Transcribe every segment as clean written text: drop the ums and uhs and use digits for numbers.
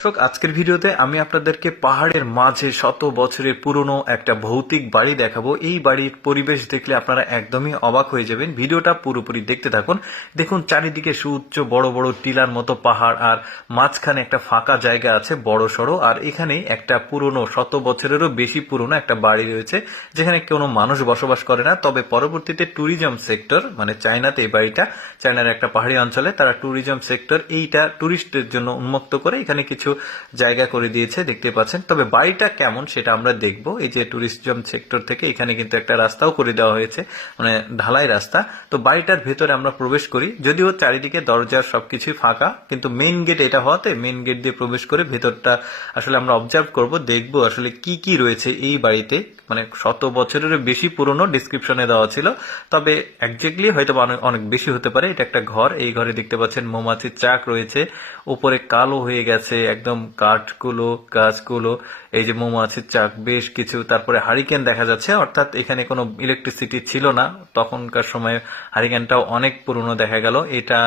দর্শক, আজকের ভিডিওতে আমি আপনাদেরকে পাহাড়ের মাঝে শত বছরের পুরনো একটা ভৌতিক বাড়ি দেখাবো। এই বাড়ির পরিবেশ দেখলে আপনারা একদমই অবাক হয়ে যাবেন। ভিডিওটা পুরোপুরি দেখতে থাকুন। দেখুন, চারিদিকে সুউচ্চ বড় বড় টিলার মতো পাহাড়, আর মাঝখানে একটা ফাঁকা জায়গা আছে বড় সড়ো। আর এখানে একটা পুরনো, শত বছরেরও বেশি পুরনো একটা বাড়ি রয়েছে, যেখানে কোনো মানুষ বসবাস করে না। তবে পরবর্তীতে ট্যুরিজম সেক্টর, মানে চায়নাতে এই বাড়িটা, চায়নার একটা পাহাড়ি অঞ্চলে তারা ট্যুরিজম সেক্টর এইটা ট্যুরিস্টদের জন্য উন্মুক্ত করে এখানে কিছু জায়গা করে দিয়েছে, দেখতে পাচ্ছেন। তবে বাড়িটা কেমন সেটা আমরা দেখব। এই যে ট্যুরিজম সেক্টর থেকে এখানে কিন্তু একটা রাস্তাও করে দেওয়া হয়েছে, মানে ঢালাই রাস্তা। তো বাড়িটার ভেতরে আমরা প্রবেশ করি, যদিও চারিদিকে দরজা সবকিছুই ফাঁকা, কিন্তু মেইন গেট এটা হওয়াতে মেইন গেট দিয়ে প্রবেশ করে ভেতরটা আসলে আমরা অবজার্ভ করব, দেখব আসলে কি কি রয়েছে এই বাড়িতে। মানে শত বছরের বেশি পুরনো, ডিসক্রিপশনে দেওয়া ছিল, তবে একজাক্টলি হয়তো অনেক বেশি হতে পারে। এটা একটা ঘর, এই ঘরে দেখতে পাচ্ছেন মৌমাছির চাক রয়েছে, উপরে কালো হয়ে গেছে একদম কাঠগুলো, গাছগুলো, এই যে মৌমাছির চাক বেশ কিছু, তারপরে হারিকেন দেখা যাচ্ছে, অর্থাৎ এখানে কোনো ইলেকট্রিসিটি ছিল না তখনকার সময়। হারিকেনটাও অনেক পুরনো দেখা গেল। এটা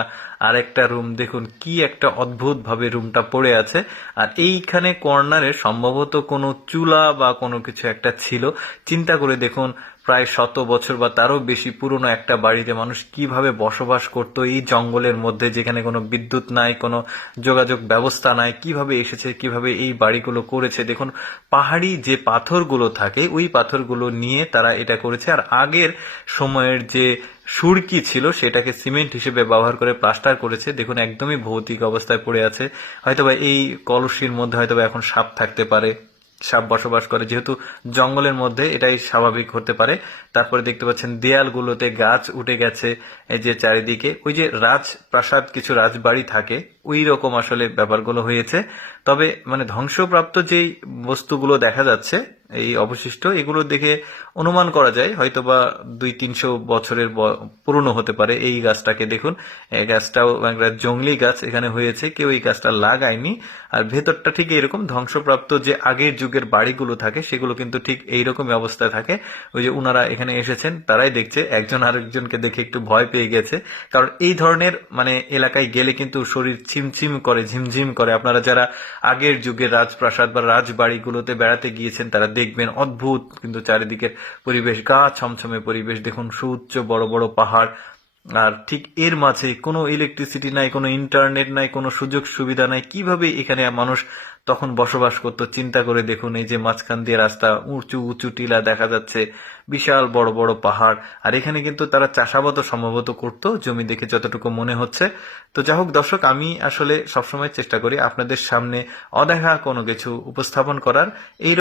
আরেকটা রুম, দেখুন কি একটা অদ্ভুত ভাবে রুমটা পড়ে আছে। আর এইখানে কর্নারে সম্ভবত কোনো চুলা বা কোনো কিছু একটা ছিল। চিন্তা করে দেখুন, প্রায় শত বছর বা তারও বেশি পুরনো একটা বাড়িতে মানুষ কিভাবে বসবাস করত এই জঙ্গলের মধ্যে, যেখানে কোনো বিদ্যুৎ নাই, কোনো যোগাযোগ ব্যবস্থা নাই, কিভাবে এসেছে, কিভাবে এই বাড়িগুলো করেছে। দেখুন, পাহাড়ি যে পাথরগুলো থাকে ওই পাথরগুলো নিয়ে তারা এটা করেছে। আর আগের সময়ের যে সুরকি ছিল সেটাকে সিমেন্ট হিসেবে ব্যবহার করে প্লাস্টার করেছে। দেখুন, একদমই ভৌতিক অবস্থায় পড়ে আছে। হয়তোবা এই কলসির মধ্যে হয়তোবা এখন সাপ থাকতে পারে, সাপ বসবাস করে, যেহেতু জঙ্গলের মধ্যে এটাই স্বাভাবিক হতে পারে। তারপরে দেখতে পাচ্ছেন দেয়ালগুলোতে গাছ উঠে গেছে, এই যে চারিদিকে ওই যে রাজপ্রাসাদ, কিছু রাজবাড়ি থাকে ওই রকম আসলে ব্যাপারগুলো হয়েছে। তবে মানে ধ্বংসপ্রাপ্ত যেই বস্তুগুলো দেখা যাচ্ছে, এই অবশিষ্ট, এগুলো দেখে অনুমান করা যায় হয়তোবা 200-300 বছরের পুরনো হতে পারে। এই গাছটাকে দেখুন, এই গাছটাও একটা জংলি গাছ এখানে হয়েছে, কেউ এই গাছটা লাগায়নি। আর ভেতরটা ঠিক এইরকম ধ্বংসপ্রাপ্ত যে আগের যুগের বাড়িগুলো থাকে সেগুলো কিন্তু ঠিক এইরকমই অবস্থায় থাকে। ওই যে উনারা এখানে এসেছেন তারাই দেখছে, একজন আরেকজনকে দেখে একটু ভয় পেয়ে গেছে। কারণ এই ধরনের মানে এলাকায় গেলে কিন্তু শরীর ছিমছিম করে, ঝিমঝিম করে। আপনারা যারা আগের যুগের রাজপ্রাসাদ বা রাজবাড়িগুলোতে বেড়াতে গিয়েছেন তারা দেখবেন অদ্ভুত কিন্তু চারিদিকের পরিবেশ, গা ছমছমে পরিবেশ। দেখুন, সুউচ্চ বড় বড় পাহাড়, আর ঠিক এর মাঝে কোনো ইলেকট্রিসিটি নাই, কোনো ইন্টারনেট নাই, কোনো সুযোগ সুবিধা নাই। কিভাবে এখানে মানুষ তখন বসবাস করতো চিন্তা করে দেখুন। এই যে মাঝখান দিয়ে রাস্তা, উঁচু উঁচু টিলা দেখা যাচ্ছে, বিশাল বড় বড় পাহাড়। আর এখানে কিন্তু তারা চাষাবাদও সম্ভবত করতো, জমি দেখে যতটুকু মনে হচ্ছে। তো যাই হোক দর্শক, আমি আসলে সবসময় চেষ্টা করি আপনাদের সামনে অদেখা কোনো কিছু উপস্থাপন করার। এই